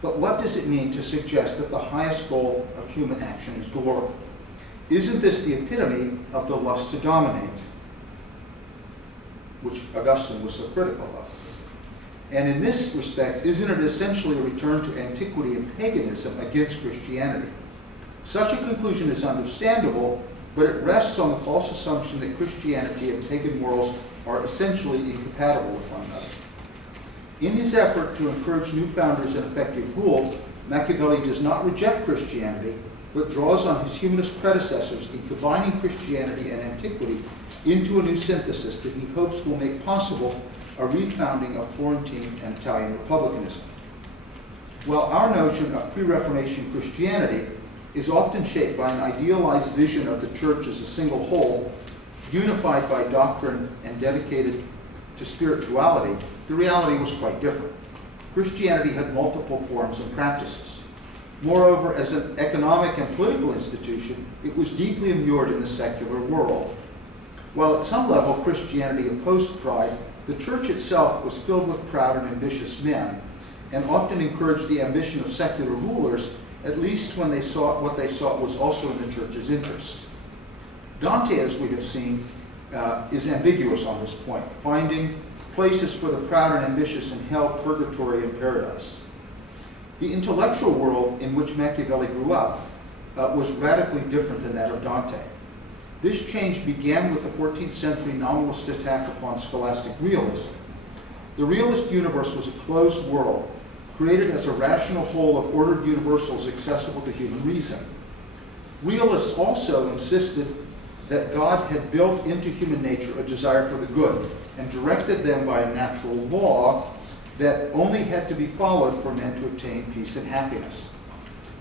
But what does it mean to suggest that the highest goal of human action is glory? Isn't this the epitome of the lust to dominate, which Augustine was so critical of? And in this respect, isn't it essentially a return to antiquity and paganism against Christianity? Such a conclusion is understandable, but it rests on the false assumption that Christianity and pagan morals are essentially incompatible with one another. In his effort to encourage new founders and effective rule, Machiavelli does not reject Christianity, but draws on his humanist predecessors in combining Christianity and antiquity into a new synthesis that he hopes will make possible a refounding of Florentine and Italian republicanism. While our notion of pre-Reformation Christianity is often shaped by an idealized vision of the church as a single whole, unified by doctrine and dedicated to spirituality, the reality was quite different. Christianity had multiple forms and practices. Moreover, as an economic and political institution, it was deeply immured in the secular world. While at some level Christianity opposed pride, the church itself was filled with proud and ambitious men, and often encouraged the ambition of secular rulers, at least when they sought what they sought was also in the church's interest. Dante, as we have seen, is ambiguous on this point, finding places for the proud and ambitious in hell, purgatory, and paradise. The intellectual world in which Machiavelli grew up was radically different than that of Dante. This change began with the 14th century nominalist attack upon scholastic realism. The realist universe was a closed world, created as a rational whole of ordered universals accessible to human reason. Realists also insisted that God had built into human nature a desire for the good and directed them by a natural law that only had to be followed for men to obtain peace and happiness.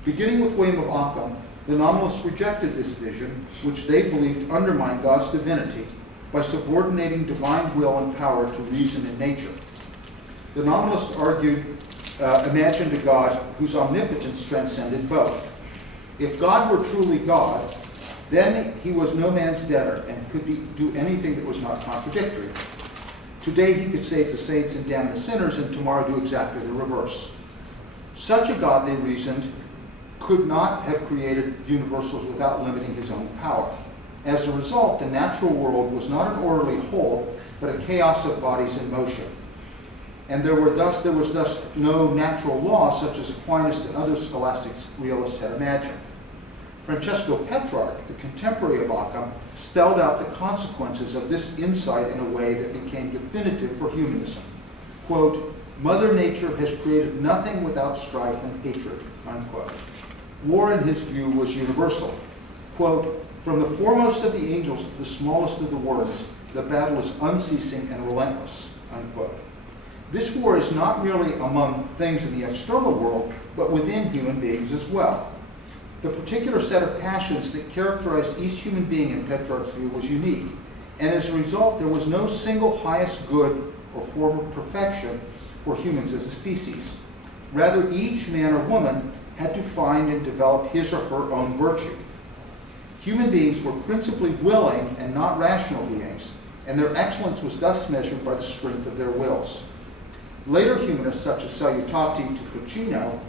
Beginning with William of Ockham, the nominalists rejected this vision, which they believed undermined God's divinity by subordinating divine will and power to reason and nature. The nominalists imagined a God whose omnipotence transcended both. If God were truly God, then he was no man's debtor and could do anything that was not contradictory. Today he could save the saints and damn the sinners, and tomorrow do exactly the reverse. Such a God, they reasoned, could not have created universals without limiting his own power. As a result, the natural world was not an orderly whole, but a chaos of bodies in motion. And there was thus no natural law such as Aquinas and other scholastic realists had imagined. Francesco Petrarch, the contemporary of Occam, spelled out the consequences of this insight in a way that became definitive for humanism. Quote, "Mother Nature has created nothing without strife and hatred," unquote. War, in his view, was universal. Quote, "From the foremost of the angels to the smallest of the worms, the battle is unceasing and relentless," unquote. This war is not merely among things in the external world, but within human beings as well. The particular set of passions that characterized each human being in Petrarch's view was unique, and as a result, there was no single highest good or form of perfection for humans as a species. Rather, each man or woman had to find and develop his or her own virtue. Human beings were principally willing and not rational beings, and their excellence was thus measured by the strength of their wills. Later humanists, such as Salutati to Ficino,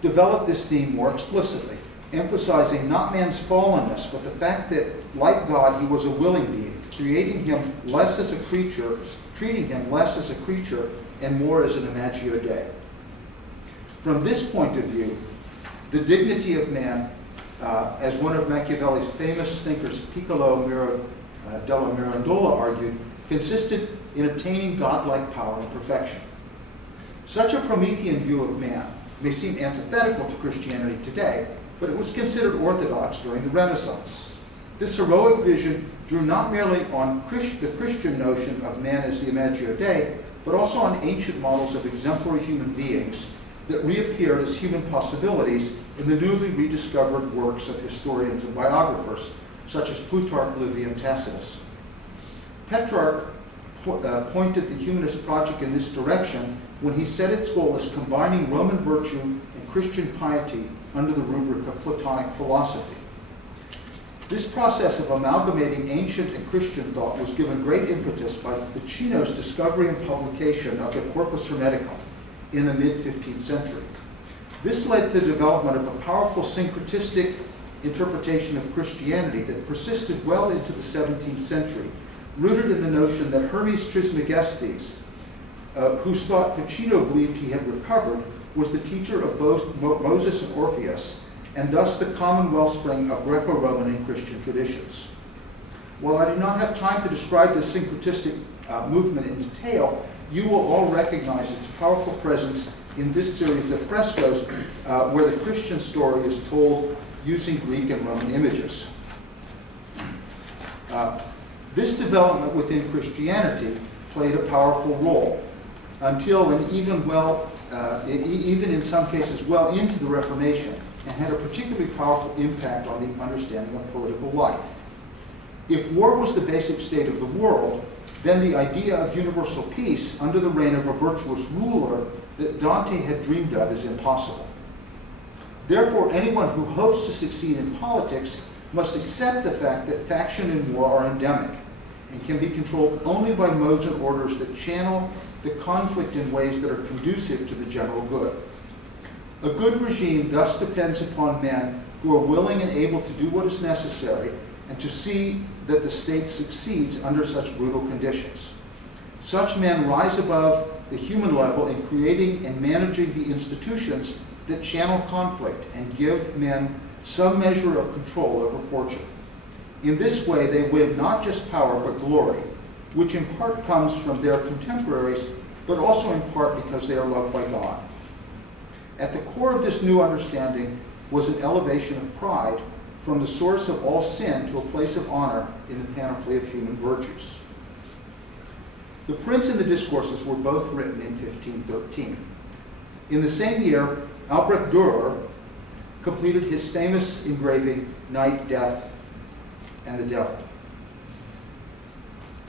developed this theme more explicitly, emphasizing not man's fallenness, but the fact that, like God, he was a willing being, treating him less as a creature, and more as an imago Dei. From this point of view, the dignity of man, as one of Machiavelli's famous thinkers, Piccolo della Mirandola, argued, consisted in attaining godlike power and perfection. Such a Promethean view of man may seem antithetical to Christianity today, but it was considered orthodox during the Renaissance. This heroic vision drew not merely on the Christian notion of man as the imago Dei, but also on ancient models of exemplary human beings that reappeared as human possibilities in the newly rediscovered works of historians and biographers, such as Plutarch, Livy, and Tacitus. Petrarch pointed the humanist project in this direction when he set its goal as combining Roman virtue and Christian piety under the rubric of Platonic philosophy. This process of amalgamating ancient and Christian thought was given great impetus by Ficino's discovery and publication of the Corpus Hermeticum in the mid-15th century. This led to the development of a powerful syncretistic interpretation of Christianity that persisted well into the 17th century, rooted in the notion that Hermes Trismegistus, whose thought Ficino believed he had recovered, was the teacher of both Moses and Orpheus, and thus the common wellspring of Greco-Roman and Christian traditions. While I do not have time to describe this syncretistic movement in detail, you will all recognize its powerful presence in this series of frescoes where the Christian story is told using Greek and Roman images. This development within Christianity played a powerful role until and even in some cases well into the Reformation, and had a particularly powerful impact on the understanding of political life. If war was the basic state of the world, then the idea of universal peace under the reign of a virtuous ruler that Dante had dreamed of is impossible. Therefore, anyone who hopes to succeed in politics must accept the fact that faction and war are endemic and can be controlled only by modes and orders that channel the conflict in ways that are conducive to the general good. A good regime thus depends upon men who are willing and able to do what is necessary and to see that the state succeeds under such brutal conditions. Such men rise above the human level in creating and managing the institutions that channel conflict and give men some measure of control over fortune. In this way, they win not just power, but glory, which in part comes from their contemporaries, but also in part because they are loved by God. At the core of this new understanding was an elevation of pride from the source of all sin to a place of honor in the panoply of human virtues. The Prince and the Discourses were both written in 1513. In the same year, Albrecht Dürer completed his famous engraving, Night, Death, and the Devil.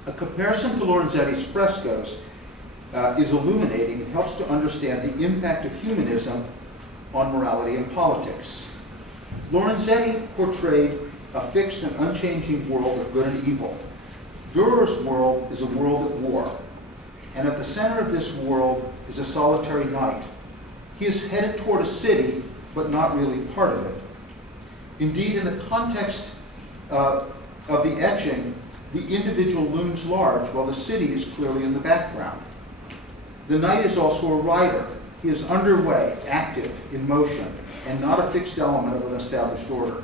A comparison to Lorenzetti's frescoes is illuminating and helps to understand the impact of humanism on morality and politics. Lorenzetti portrayed a fixed and unchanging world of good and evil. Dürer's world is a world at war, and at the center of this world is a solitary knight. He is headed toward a city, but not really part of it. Indeed, in the context of the etching, the individual looms large while the city is clearly in the background. The knight is also a rider. He is underway, active, in motion, and not a fixed element of an established order.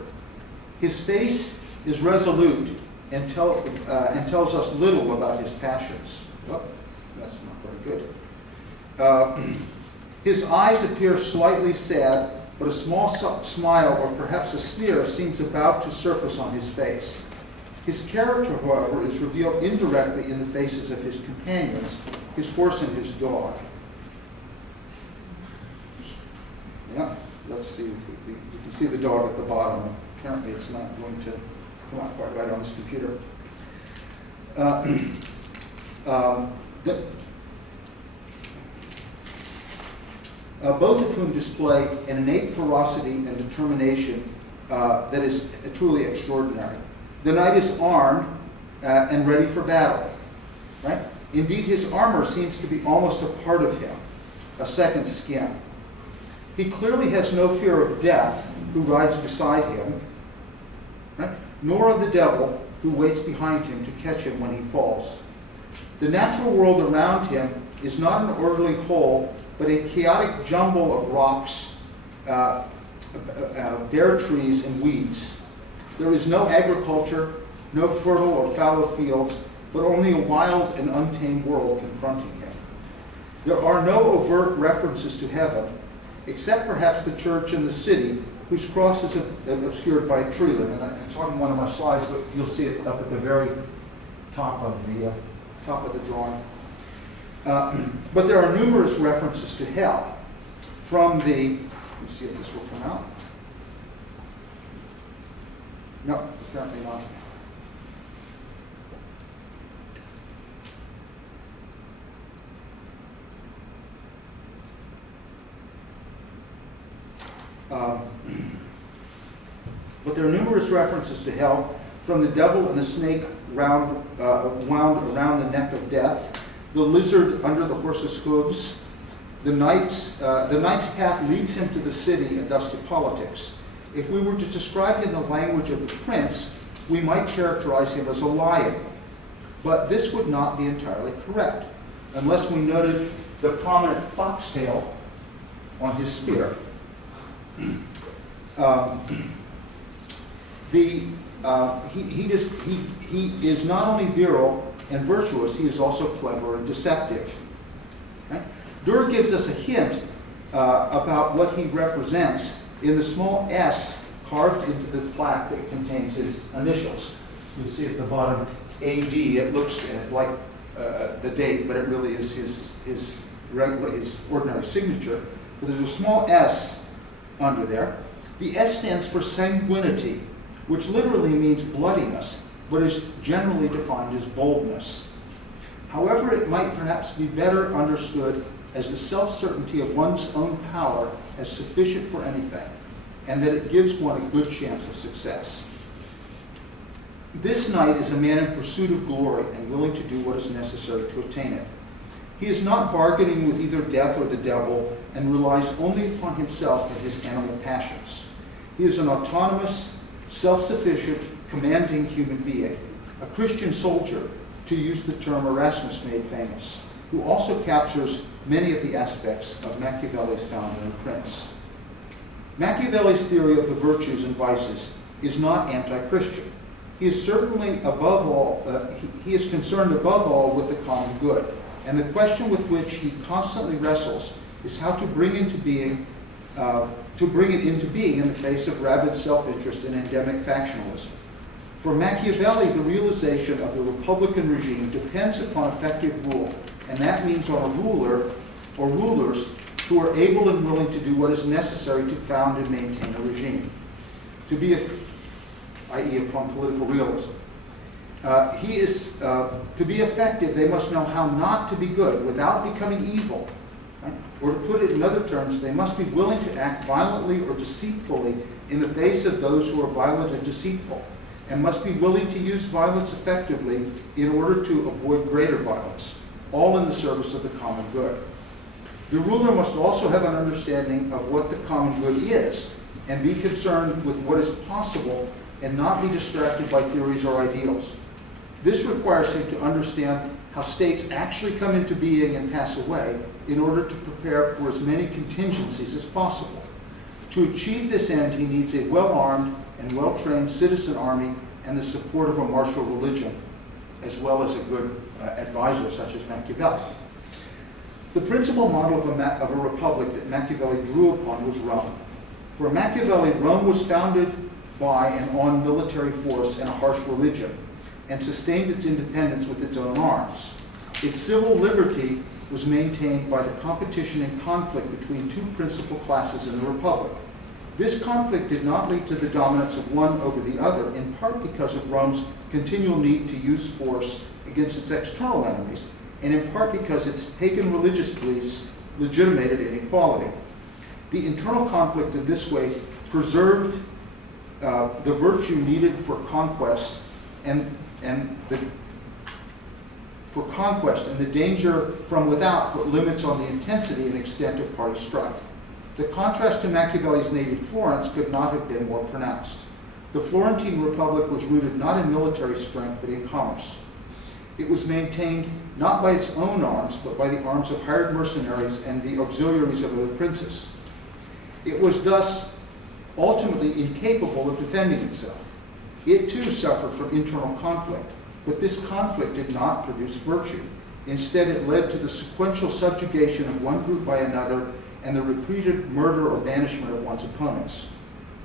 His face is resolute and tells us little about his passions. Oh, that's not very good. His eyes appear slightly sad, but a small smile or perhaps a sneer seems about to surface on his face. His character, however, is revealed indirectly in the faces of his companions, his horse and his dog. Yeah, let's see if you can see the dog at the bottom. Apparently it's not going to come out quite right on this computer. Both of whom display an innate ferocity and determination that is truly extraordinary. The knight is armed and ready for battle, right? Indeed, his armor seems to be almost a part of him, a second skin. He clearly has no fear of death, who rides beside him, right? Nor of the devil, who waits behind him to catch him when he falls. The natural world around him is not an orderly whole, but a chaotic jumble of rocks, bare trees, and weeds. There is no agriculture, no fertile or fallow fields, but only a wild and untamed world confronting him. There are no overt references to heaven, except perhaps the church and the city, whose cross is obscured by a tree limb. And it's on one of my slides, but you'll see it up at the very top of the drawing. But there are numerous references to hell. From the, let me see if this will come out. No, apparently not. But there are numerous references to hell, from the devil and the snake wound around the neck of death, the lizard under the horse's hooves. The knight's path leads him to the city and thus to politics. If we were to describe him in the language of the prince, we might characterize him as a lion. But this would not be entirely correct, unless we noted the prominent foxtail on his spear. He is not only virile and virtuous, he is also clever and deceptive. Right? Dürer gives us a hint about what he represents in the small S carved into the plaque that contains his initials. You'll see at the bottom AD. It looks like the date, but it really is his ordinary signature. But there's a small S under there. The S stands for sanguinity, which literally means bloodiness, but is generally defined as boldness. However, it might perhaps be better understood as the self-certainty of one's own power as sufficient for anything, and that it gives one a good chance of success. This knight is a man in pursuit of glory and willing to do what is necessary to attain it. He is not bargaining with either death or the devil and relies only upon himself and his animal passions. He is an autonomous, self-sufficient, commanding human being, a Christian soldier, to use the term Erasmus made famous, who also captures many of the aspects of Machiavelli's founder and prince. Machiavelli's theory of the virtues and vices is not anti-Christian. He is certainly above all, he is concerned above all with the common good. And the question with which he constantly wrestles is how to bring it into being in the face of rabid self-interest and endemic factionalism. For Machiavelli, the realization of the Republican regime depends upon effective rule, and that means on a ruler or rulers who are able and willing to do what is necessary to found and maintain a regime. I.e. upon political realism. To be effective, they must know how not to be good without becoming evil. Right? Or to put it in other terms, they must be willing to act violently or deceitfully in the face of those who are violent and deceitful, and must be willing to use violence effectively in order to avoid greater violence, all in the service of the common good. The ruler must also have an understanding of what the common good is, and be concerned with what is possible and not be distracted by theories or ideals. This requires him to understand how states actually come into being and pass away in order to prepare for as many contingencies as possible. To achieve this end, he needs a well-armed and well-trained citizen army and the support of a martial religion, as well as a good advisor such as Machiavelli. The principal model of a republic that Machiavelli drew upon was Rome. For Machiavelli, Rome was founded by and on military force and a harsh religion, and sustained its independence with its own arms. Its civil liberty was maintained by the competition and conflict between two principal classes in the republic. This conflict did not lead to the dominance of one over the other, in part because of Rome's continual need to use force against its external enemies, and in part because its pagan religious beliefs legitimated inequality. The internal conflict in this way preserved the virtue needed for conquest and the danger from without put limits on the intensity and extent of party strife. The contrast to Machiavelli's native Florence could not have been more pronounced. The Florentine Republic was rooted not in military strength but in commerce. It was maintained not by its own arms but by the arms of hired mercenaries and the auxiliaries of other princes. It was thus ultimately incapable of defending itself. It too suffered from internal conflict, but this conflict did not produce virtue. Instead, it led to the sequential subjugation of one group by another and the repeated murder or banishment of one's opponents.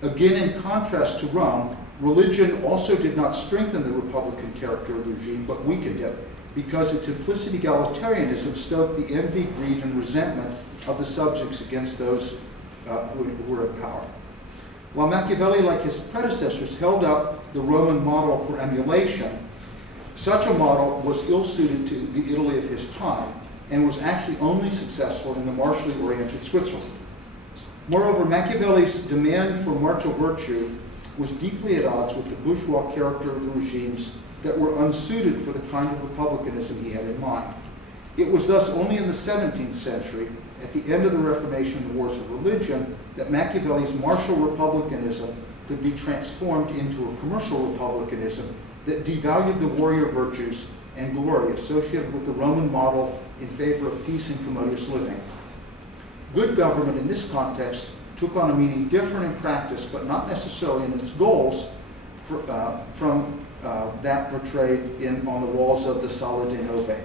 Again, in contrast to Rome, religion also did not strengthen the republican character of the regime, but weakened it, because its implicit egalitarianism stoked the envy, greed, and resentment of the subjects against those who were in power. While Machiavelli, like his predecessors, held up the Roman model for emulation, such a model was ill-suited to the Italy of his time and was actually only successful in the martially oriented Switzerland. Moreover, Machiavelli's demand for martial virtue was deeply at odds with the bourgeois character of the regimes that were unsuited for the kind of republicanism he had in mind. It was thus only in the 17th century, at the end of the Reformation and the Wars of Religion, that Machiavelli's martial republicanism could be transformed into a commercial republicanism that devalued the warrior virtues and glory associated with the Roman model in favor of peace and commodious living. Good government in this context took on a meaning different in practice, but not necessarily in its goals, from that portrayed on the walls of the Sala de Nove.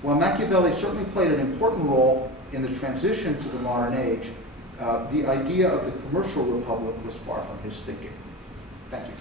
While Machiavelli certainly played an important role in the transition to the modern age, the idea of the commercial republic was far from his thinking. Thank you.